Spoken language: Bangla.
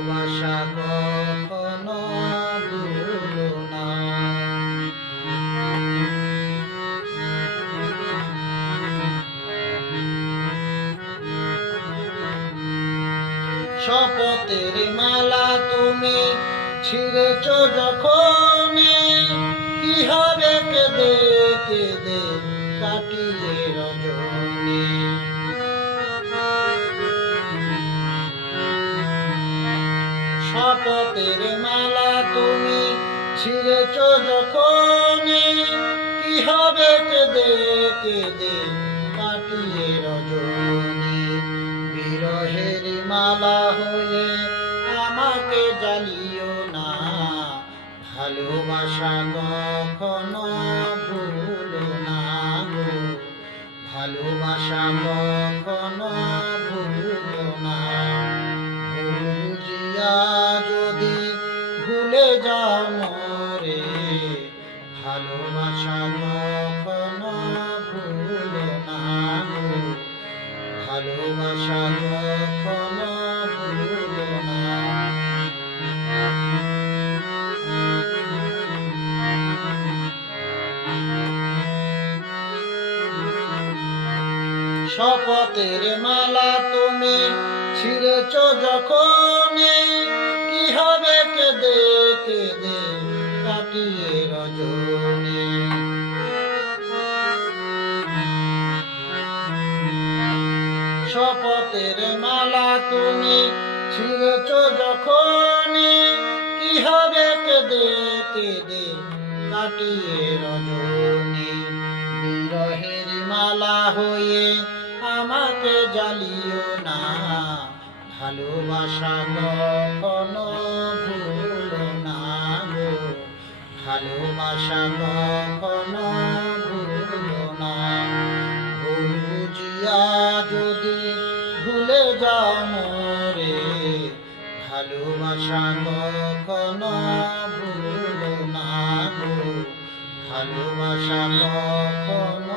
ভালোবাসা কখনো ভুলো না। শপথের মালা তুমি ছিঁড়েছ যখন, কি হবে কেঁদে কেঁদে কাটিয়ে রজনী। শপথের মালা তুমি ছিঁড়েছ যখন, কি হবে কেঁদে কেঁদে কাটিয়ে রজনী। বিরহের মালা হয়ে আমাকে জ্বালিও না, ভালোবাসা কখনো ভুলো না গো, ভালোবাসা কখনো ভুলো না। ভুল বুঝিয়া যদি ভুলে যাও মোরে, ভালোবাসা কখনো ভুলো না গো, ভালোবাসা কখনো ভুলো না। শপথের মালা তুমি ছিঁড়েছ যখন, কি হবে কেঁদে কেঁদে কাটিয়ে রজনী। শপথের মালা তুমি ছিঁড়েছ যখন, কি হবে কেঁদে কেঁদে কাটিয়ে রজনী। বিরহের মালা হয়ে আমাকে জ্বালিও না, ভালোবাসা কখনো ভুলো না গো, ভালোবাসা কখনো ভুলো না। ভুল বুঝিয়া যদি ভুলে যাও মোরে, ভালোবাসা কখনো ভুলো না গো, ভালোবাসা কখনো